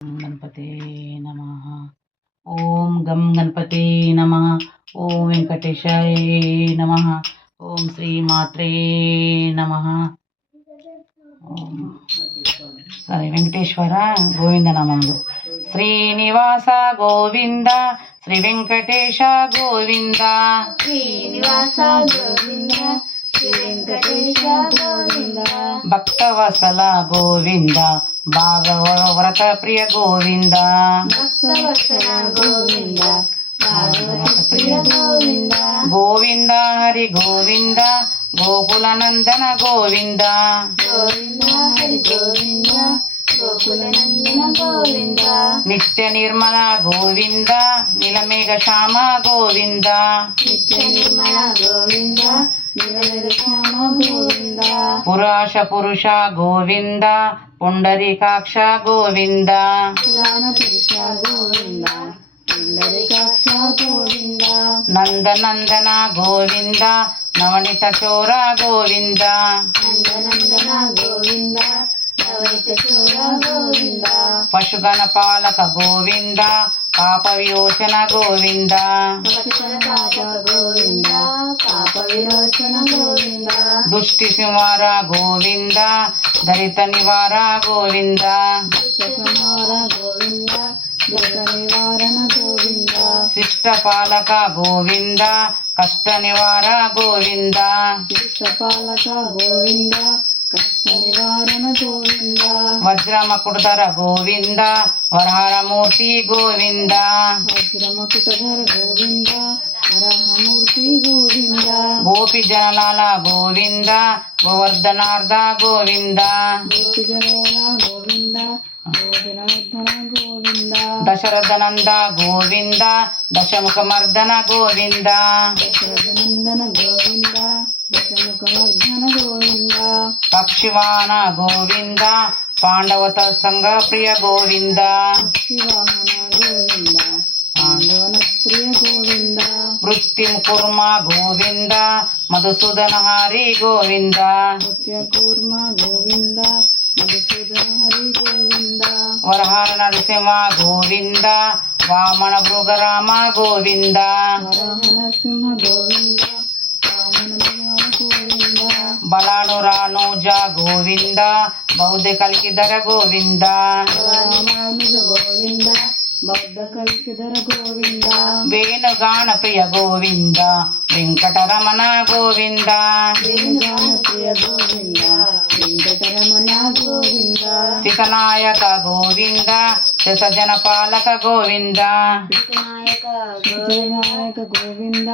गणपते नमः। ओम गम गणपते नमः। ओम वेंकटेशाय नमः। ओम श्री मात्रे नमः। ओम सरी वेंकटेश्वर गोविंद नामములు శ్రీనివాస గోవింద శ్రీ వెంకటేశ గోవింద శ్రీనివాస గోవింద శ్రీ వెంకటేశ గోవింద భక్తవత్సల గోవింద భాగవత ప్రియ గోవింద భక్తవత్సల గోవింద భాగవత ప్రియ గోవింద గోవింద హరి గోవింద గోకుల నందన గోవింద గోవింద హరి గోవింద గోకుల నందన గోవింద నిత్య నిర్మల గోవింద నీలమేఘ శ్యామ గోవింద నిత్య నిర్మల గోవింద నిరమేఘ శ్యామ గోవింద పురాశ పురుష గోవింద పుండరీకాక్ష గోవింద పురాణ పురుష గోవింద పుండరీకాక్ష గోవింద నందనందన గోవింద నవనిత చోర గోవింద నందనందన గోవింద నవనిత చోర గోవింద పశుగణ పాలక గోవింద పాప విమోచన గోవింద పశుకర పాప గోవింద పాప విమోచన గోవింద దుష్టి సింహార గోవింద దరిత నివార గోవింద దుష్ట సంహార గోవింద దుష్ట నివారణ గోవింద శిష్ట పాలక గోవింద కష్ట నివార గోవింద శిష్ట పాలక గోవింద కష్ట నివారణ గోవింద వజ్రమకుడుధర గోవింద వరహరమూర్తి గోవింద వజ్రమకుటధర గోవింద వరహమూర్తి గోవింద గోపి జనలాల గోవింద గోవర్ధనార్ధ గోవింద గోపిజనోల గోవింద గోజనార్దన గోవింద దశరథనంద గోవింద దశముఖమర్దన గోవింద దశరథనందన గోవింద దశముఖమర్దన గోవింద పక్షివాహన గోవింద పాండవత సంగ ప్రియ గోవింద శివాహన గోవింద పాండవన ప్రియ గోవింద వృత్తి ముకుర్మ గోవింద మధుసూదన హరి గోవింద నృత్య కూర్మ గోవింద మధుసూదన హరి గోవింద వరహార నరసింహ గోవింద వామన భృగరామ గోవింద వరాహ నరసింహ గోవింద వామన భగవాన గోవింద బలానురానుజ గోవింద బౌద్ధ కల్కిధర గోవింద రామానుజ గోవింద బౌద్ధ కల్కిధర గోవింద వేణుగాన ప్రియ గోవింద వెంకటరమణ గోవింద వేణుగాన ప్రియ గోవింద వెంకటరమణ గోవింద సితనాయక గోవింద శతజన పాలక గోవింద శితనాయక గోవింద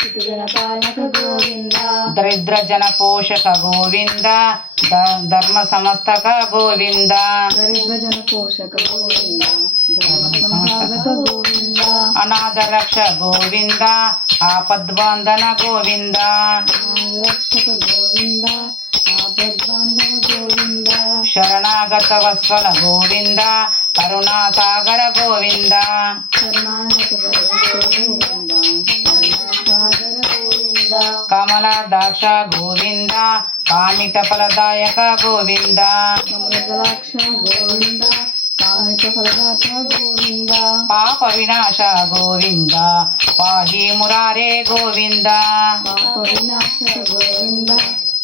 శితుజన పాలక గోవింద దరిద్ర జన పోషక గోవింద ధర్మ సమస్తక గోవింద దరిద్ర జన పోషక గోవింద ధర్మ సంసాధక గోవింద అనాథ రక్ష గోవింద ఆపద్బంధన గోవింద రక్షక గోవింద ఆపద్బాంధవ గోవింద శరణాగత వత్సల గోవింద కరుణాసాగర గోవింద కరుణాగత గోవింద కరుణాసాగర గోవింద కమల దాక్ష గోవింద కామిత ఫలదాయక గోవింద కమలదలాక్ష గోవింద కామిత ఫలదాత గోవింద పాప వినాశ గోవింద పాహి మురారే గోవింద పాప వినాశక గోవింద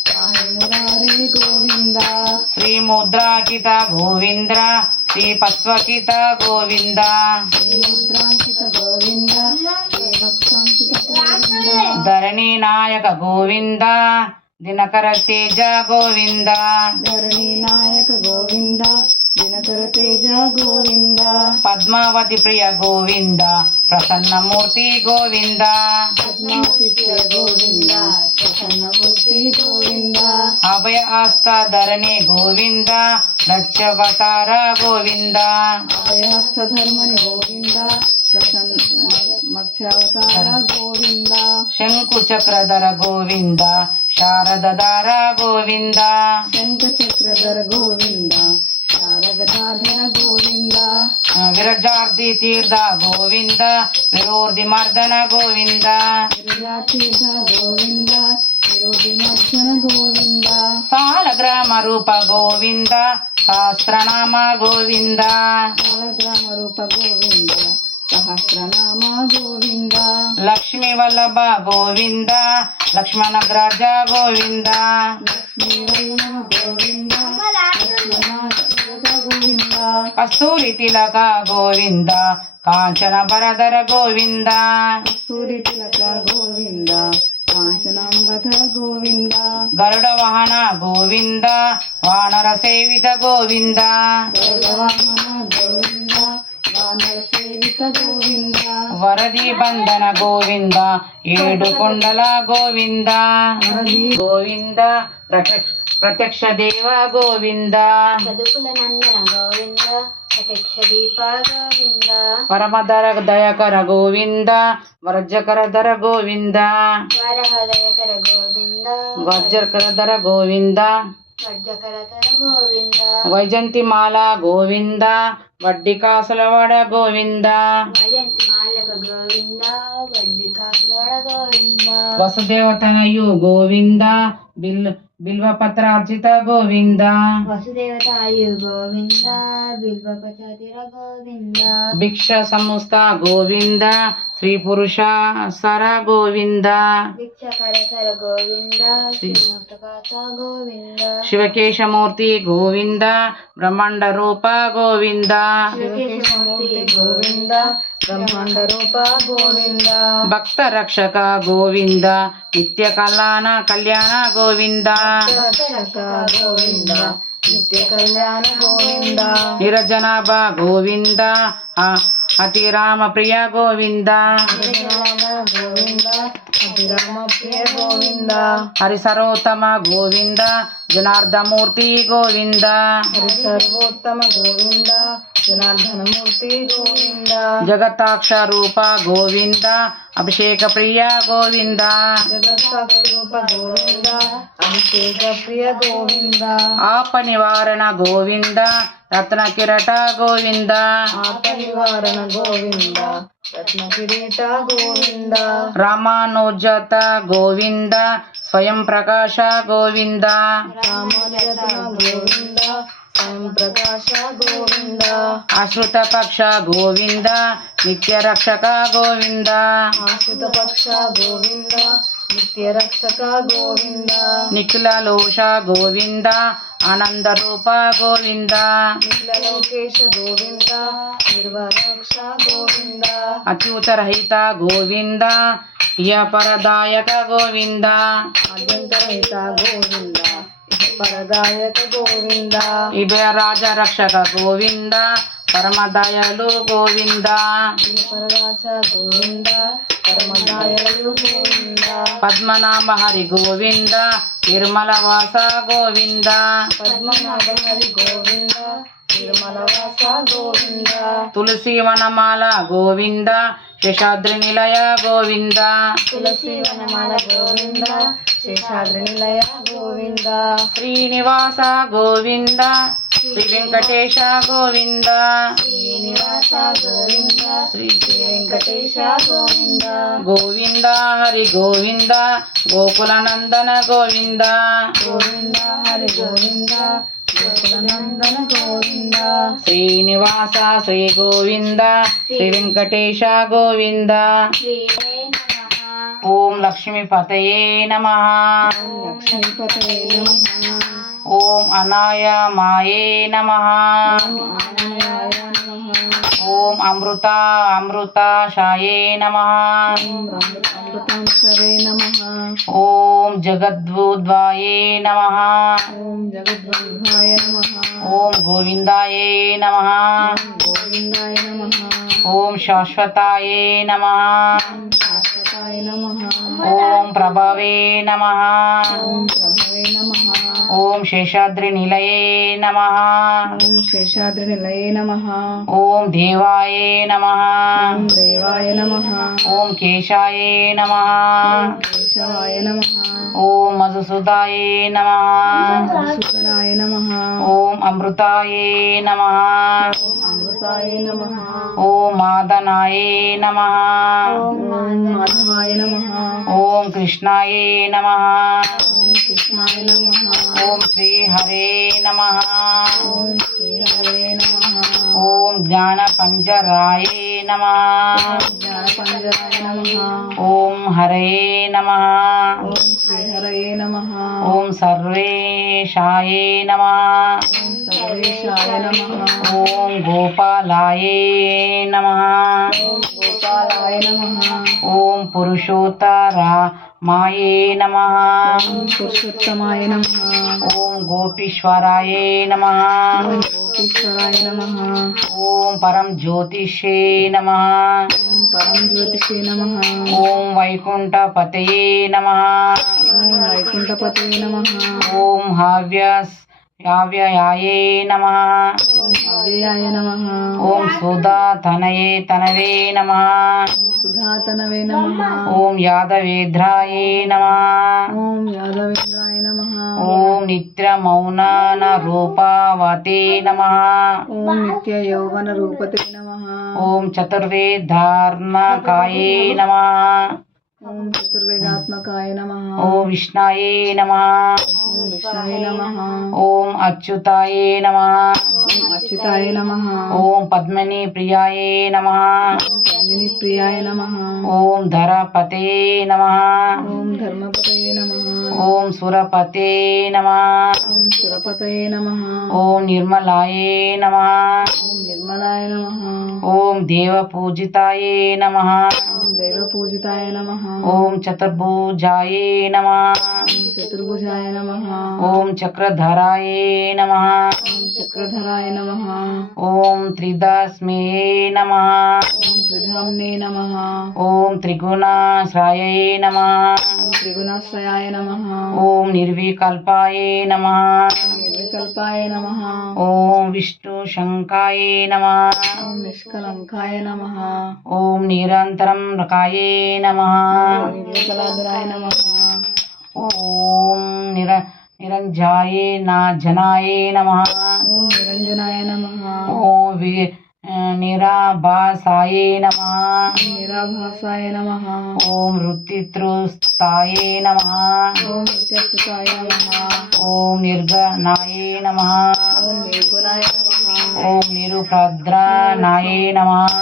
పాహి మురారే గోవింద శ్రీ ముద్రాకిత గోవింద శ్రీ పస్వకిత గోవింద శ్రీముద్రాంకిత గోవింద శ్రీవత్సాంకిత గోవింద ధరణి నాయక గోవింద దినకర తేజ గోవింద ధరణి నాయక గోవింద దినకర తేజ గోవింద పద్మావతి ప్రియ గోవింద ప్రసన్నమూర్తి గోవింద పద్మావతి ప్రియ గోవింద ప్రసన్నమూర్తి గోవింద అభయ హస్త ధరణి గోవింద దక్షవతార గోవింద అభయహస్త ధర్మని గోవింద మత్స్యావతార గోవింద శంకు చక్రధర గోవింద శారదధార గోవింద శంఖ చక్రధర గోవింద శారగదాధర గోవింద విరజార్ది తీర్థ గోవింద విరోధి మర్దన గోవింద విరజాతీర్థ గోవింద విరోధిమర్శన గోవింద సాలగ్రామ రూప గోవింద సహస్రనామ గోవింద సాలగ్రామ రూప గోవింద సహస్రనామ గోవింద లక్ష్మీ వల్లభ గోవింద లక్ష్మణగ్రాజ గోవింద లక్ష్మీ వల్లభ గోవింద లక్ష్మణ గోవింద కస్తూరి తిలక గోవింద కాంచన బరధర గోవింద కస్తూరి తిలక గోవింద కాంచనాంబధర గోవింద గరుడ వాహన గోవింద వానర సేవిత గోవింద గరుడవాహన గోవింద వానర సేవిత గోవింద వరది బంధన గోవింద ఏడు కొండల గోవింద గోవింద ప్రత్యక్ష దేవ గోవింద చదుకుల నందన గోవింద ప్రత్యక్ష దీప గోవింద పరమధర దయకర గోవింద వర్జకర ధర గోవింద వరహదయకర గోవింద వర్జకర ధర గోవింద వజ్రకరతర గోవింద వైజంతిమాల గోవింద వడ్డీ కాసులవాడ గోవింద వయంతి మాలక గోవింద వడ్డీ కాసులవాడ గోవింద వసుదేవతనయు గోవింద బిల్వపత్రార్జిత గోవింద వసుదేవతాయు గోవింద బిల్వపచాతిర గోవింద భిక్ష సముస్త గోవింద శ్రీ పురుష సర గోవింద భిక్షకరతర గోవింద శ్రీముక్తకాత గోవింద శివకేశమూర్తి గోవింద బ్రహ్మాండ రూప గోవింద శివకేశమూర్తి గోవింద బ్రహ్మాండ రూప గోవింద భక్త రక్షక గోవింద నిత్య కళ్యాణ గోవింద రక్షక గోవింద నిత్య కళ్యాణ గోవింద నిరజనాభ గోవింద అతిరామ ప్రియ గోవింద గోవింద అభిరామ ప్రియ గోవింద హరి సర్వోత్తమ గోవింద జనార్దమూర్తి గోవింద హరి సర్వోత్తమ గోవింద జనార్దనమూర్తి గోవింద జగతాక్ష రూప గోవింద అభిషేక ప్రియ గోవింద జగత్స్వరూప గోవింద అభిషేక ప్రియ గోవింద ఆప నివారణ గోవింద రత్న కిరట గోవింద ఆప నివారణ గోవింద రత్న కిరీట గోవింద రామానుజత గోవింద స్వయం ప్రకాశ గోవింద రామజత గోవింద స్వయం ప్రకాశ గోవింద ఆశ్రుత పక్ష గోవింద నిత్య రక్షక గోవింద ఆశ్రిత పక్ష గోవింద నిత్య రక్షక గోవింద నిఖిల లోష గోవింద ఆనంద రూప గోవింద నిఖిలలోకేశ గోవింద నిర్వరక్ష గోవింద అచ్యుతరహిత గోవింద యపరదాయక గోవింద అద్యంతరహిత గోవింద పరదాయక గోవింద ఇభయరాజ రక్షక గోవింద పరమదయలు గోవింద పరదాస గోవింద పరమదాయలు గోవింద పద్మనాభ హరి గోవింద నిర్మల వాస గోవింద పద్మనాభ హరి గోవింద నిర్మలవాస గోవింద తులసి వనమాల గోవింద శేషాద్రి నిలయ గోవింద తులసి వనమాల గోవింద శేషాద్రి నిలయ గోవింద శ్రీనివాస గోవింద శ్రీ వెంకటేశ గోవింద శ్రీనివాస గోవింద శ్రీ శ్రీ వెంకటేశ గోవింద గోవింద హరి గోవింద గోకుల నందన గోవింద గోవింద హరి గోవింద గోకులనందన గోవింద శ్రీనివాస శ్రీ గోవింద శ్రీ వెంకటేశ గోవింద ఓం లక్ష్మీపతయే నమః లక్ష్మీపతయే నమః ఓం అనాయమాయే నమః ఆనందాయ నమః ఓం అమృతాశాయే నమః అమృతాంశవే నమః ఓం జగద్భూద్వాయే నమః ఓం జగద్బంధాయ నమః ఓం గోవిందాయే నమః గోవిందాయ నమః ఓం శాశ్వతాయే నమః ఓం శాశ్వతాయ నమః ఓం ప్రభవే నమః ఓం ప్రభవే నమః ఓం శేషాద్రి నిలయే నమః ఓం శేషాద్రి నిలయే నమః ఓం దేవాయే నమః ఓం దేవాయ నమః ఓం కేశాయే నమః కేశవాయ నమః ఓం మధుసూదాయే నమః మధుసూదనాయ నమః ఓం అమృతాయే నమః ఓం అమృతాయ నమః मादनाय नमः ఓం మాధవాయ నమః ఓం కృష్ణాయ నమः ఓం కృష్ణాయ నమః ఓం శ్రీ హరే నమః ఓం శ్రీ హరే నమః ఓం జ్ఞానపంజరాయ నమః జ్ఞానపంజరాయ నమః ఓం హరే నమః ఓం శ్రీ హరయే నమః ఓం సర్వేశాయ నమః ఓం సర్వేశాయ నమః ఓం గోపాలాయ నమః ఓం గోపాలాయ నమః ఓం పురుషోత్తరామాయ నమః ఓం పురుషోత్తమాయ నమః ఓం గోపీశ్వరాయ నమః ఓం గోపీశ్వరాయ నమః ఓం పరం జ్యోతిషే నమః ఓం పరం జ్యోతిషే నమః ఓం వైకుంఠపతయే నమః ఓం వైకుంఠపతే నమః ఓం హవ్యాయ నమః ఓం అవ్యయాయ నమః ఓం సుధాతనయే తనవే నమః ఓం సుధాతనవే నమః ఓం యాదవేంద్రాయ నమః ఓం యాదవేంద్రాయ నమః ఓం నిత్యమౌనన రూపావతే నమః ఓం నిత్య యౌవన రూపతే నమః ఓం చతుర్వేదార్ణకాయే నమః ఓం చతుర్వేదాత్మకాయ నమః ఓం విష్ణాయే నమః ఓం విష్ణవే నమః ఓం అచ్యుతాయే నమః ఓం అచ్యుతాయ నమః ఓం పద్మిని ప్రియాయే నమః ఓం పద్మిని ప్రియాయ నమః ఓం ధరపతే నమః ఓం ధర్మపతయే నమః ఓం సురపతే నమః ఓం సురపతయే నమః ఓం నిర్మలాయే నమః ఓం నిర్మలాయ నమః ఓం దేవపూజితాయే నమః ఓం దైవపూజితాయ నమః ఓం చతుర్భుజాయే నమః ఓం చతుర్భుజాయ నమః ఓం చక్రధరాయే నమః ఓం చక్రధరాయ నమః ఓం త్రిదస్మే నమః ఓం త్రిధామ్నే నమః ఓం త్రిగుణాశ్రయే నమః ఓం త్రిగుణాశ్రయాయ నమః ఓం నిర్వికల్పాయే నమః ఓం నిర్వికల్పాయ నమః ఓం విష్ణుశంకాయే నమః ఓం నిష్కలంకాయ నమః ఓం నిరంతరం రకాయే నమః ఓం నిర్వికలాధరాయ నమః ఓం నిరంజాయే జనాయే నమః ఓం నిరంజనాయ నమః ఓం నిరాభాసాయే నమః ఓం నిరాభాసాయ నమః ఓం వృత్తితృస్తాయే నమః ఓం నిత్యస్థితాయ నమః ఓం నిర్గణాయే నమః ఓం నిర్గుణాయ నమః ఓం నిరుపద్రనాయే నమః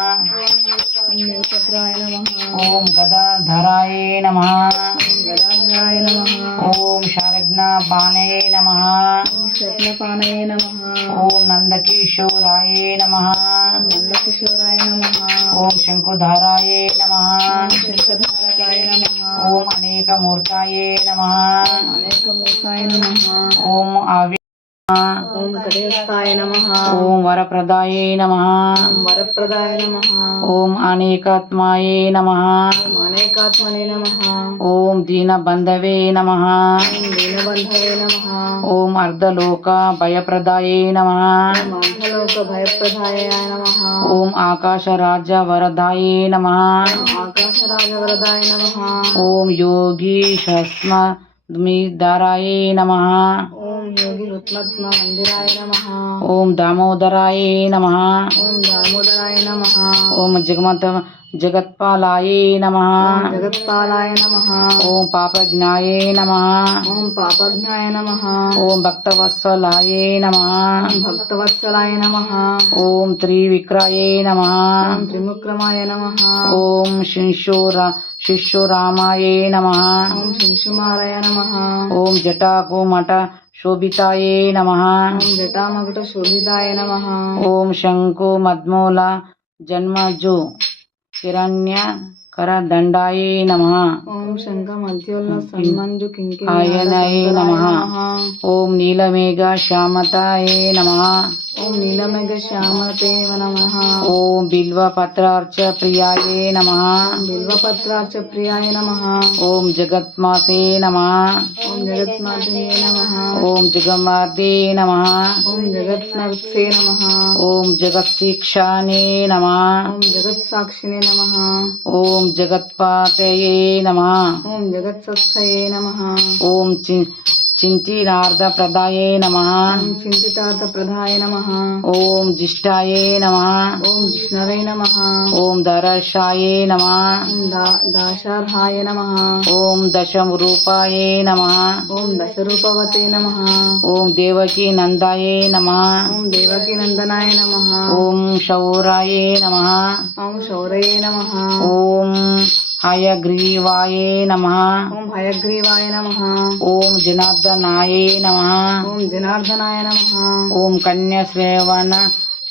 ఓం నిరుపద్రాయ నమః ఓం గదాధరాయే నమః ఓం గదాధరాయ నమః ఓం శరజ్ఞపాణే నమః ఓం శగ్నపానయే నమః ఓం నందకిశోరాయే నమః ఓం నందకిశోరాయ నమః ఓం శంకుధరాయే నమః ఓం శంఖధారకాయ నమః ఓం అనేకమూర్తాయే నమః అనేకమూర్తాయ నమః ఓం ఓం గణేశాయ నమః ఓం వరప్రదాయే నమః ఓం వరప్రదాయ నమః ఓం అనేకాత్మాయే నమః ఓం అనేకాత్మనే నమః ఓం దీనబంధవే నమః ఓం దీనబంధవే నమః ఓం అర్ధలోక భయప్రదాయే నమః ఓం అంధలోక భయప్రదాయ నమః ఓం ఆకాశరాజ్యవరదాయే నమః ఓం ఆకాశరాజవరదాయ నమః ఓం యోగీశస్మద్మిధరాయే నమః ఓం యోగి రుత్మత్మ మందిరాయ నమః ఓం దామోదరాయే నమః ఓం దామోదరాయ నమః ఓం జగత్పాలాయే నమః ఓం జగత్పాలాయ నమః ఓం పాపజ్ఞాయే నమః ఓం పాపజ్ఞాయ నమః ఓం భక్తవత్సలాయే నమః ఓం భక్తవత్సలాయ నమః ఓం త్రివిక్రయే నమః ఓం త్రిముక్రమాయ నమః ఓం శిశురామాయే నమః ఓం శింశుమారాయ నమః ఓం జటాకుమఠ శోభితాయే నమః ఓం జటామకుట శోభితాయ నమః ఓం శంకుమద్మూల జన్మజు హిరణ్యకరదండాయే నమః ఓం శంఖ మధ్యోల్ల సన్మంజు ఆయనయే నమః ఓం నీలమేఘ శ్యామతాయే నమః ఓం నీలమేఘ శ్యామతే నమః ఓం బిల్వపత్రార్చ ప్రియాయే నమః బిల్వపత్రార్చ ప్రియాయ నమః ఓం జగత్మాసే నమః ఓం జగత్మాతే నమః ఓం జగమార్దే నమః ఓం జగత్నర్సే నమః ఓం జగత్శిక్షానే నమః ఓం జగత్సాక్షినే నమః ఓం జగత్పాతయే నమః ఓం జగత్సత్సయే నమః ఓం చింతినార్థప్రదాయే నమః. ఓం చింతితార్థప్రదాయ నమః. ఓం జిష్టాయే నమః. ఓం జిష్ణవే నమః. ఓం దరశాయే నమః. ఓం దాశార్హాయ నమః. ఓం దశరూపాయే నమః. ఓం దశరూపవతే నమః. ఓం దేవకీ నందాయే నమః. ఓం దేవకీ నందనాయ నమః. ఓం శౌరాయే నమః. ఓం శౌరయే నమః. ఓం హయగ్రీవాయే నమః. ఓం హయగ్రీవాయ నమః. ఓం జనార్దనాయే నమః. ఓం జనార్దనాయ నమః. ఓం కన్యశ్రవణ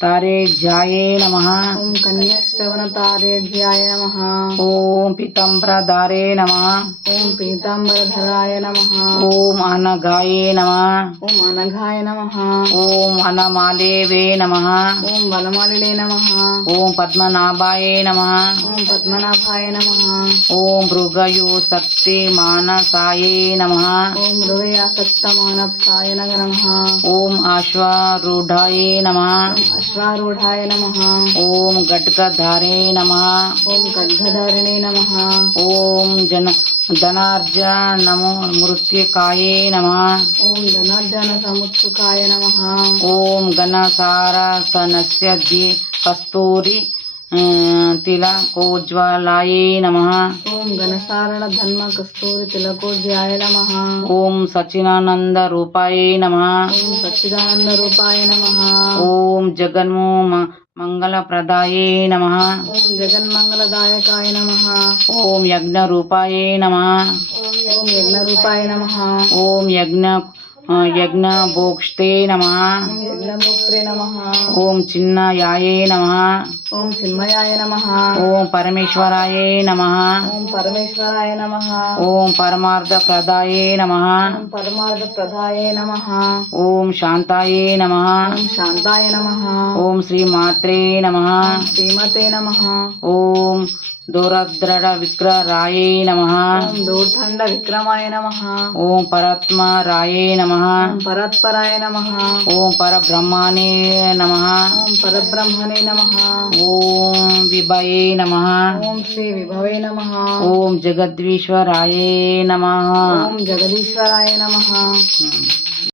తారేజ్యాయే నమః. ఓం కన్యశ్రవణతారేజ్యాయ నమః. ఓం పీతాంబరధారే నమః. ఓం పీతాంబరధరాయ నమః. ఓం అనగాయే నమః. ఓం అనఘాయ నమః. ఓం వనమాలేవే నమః. ఓం వనమాలినే నమః. ఓం పద్మనాభాయే నమః. ఓం పద్మనాభాయ నమః. ఓం భృగయు శక్తి మానసాయే నమః. ఓం హృదయాసక్తమానసాయ నమః. ఓం అశ్వారూఢాయే నమః. ఓం అశ్వారూఢాయ నమః. ఓం గడ్గధారే నమః. ఓం ఖడ్గధారిణే నమః. ఓం ధనార్జనము మృత్యుకాయే నమః. ఓం ధనార్జన సముత్సుకాయ నమః. ఓం ఘనసారసనస్య కస్తూరి తిలకోజ్వలాయే నమః. ఓం ఘనసారణ ధన్మ కస్తూరి తిలకోజ్యాయ నమః. ఓం సచ్చిదానంద రూపాయే నమః. ఓం సచ్చిదానంద రూపాయ నమః. ఓం జగన్మో మంగళప్రదాయే నమః. ఓం జగన్మంగళదాయకాయ నమః. ఓం యజ్ఞరూపాయే నమః. ఓం యజ్ఞరూపాయ నమః. ఓం యజ్ఞభోక్ష్తే నమః. ఓం యజ్ఞభోక్త్రే నమః. ఓం చిన్నయాయే నమః. ఓం చిన్మయాయ నమః. ఓం పరమేశ్వరాయే నమః. ఓం పరమేశ్వరాయ నమః. ఓం పరమార్థప్రదాయే నమః. ఓం పరమార్థప్రదాయ నమః. ఓం శాంతాయే నమః. ఓం శాంతాయ నమః. ఓం శ్రీమాత్రే నమః. ఓం శ్రీమతే నమః. ఓం దూరద్రడ విక్రరాయే నమః. ఓం దూర్ధండ విక్రమాయ నమః. ఓం పరత్మరాయే నమః. ఓం పరత్పరాయ నమః. ఓం పరబ్రహ్మణే నమః. ఓం పరబ్రహ్మణే నమః. ఓం విభయే నమః. ఓం శ్రీ విభవే నమః. ఓం జగదీశ్వరాయే నమః. ఓం జగదీశ్వరాయ నమః.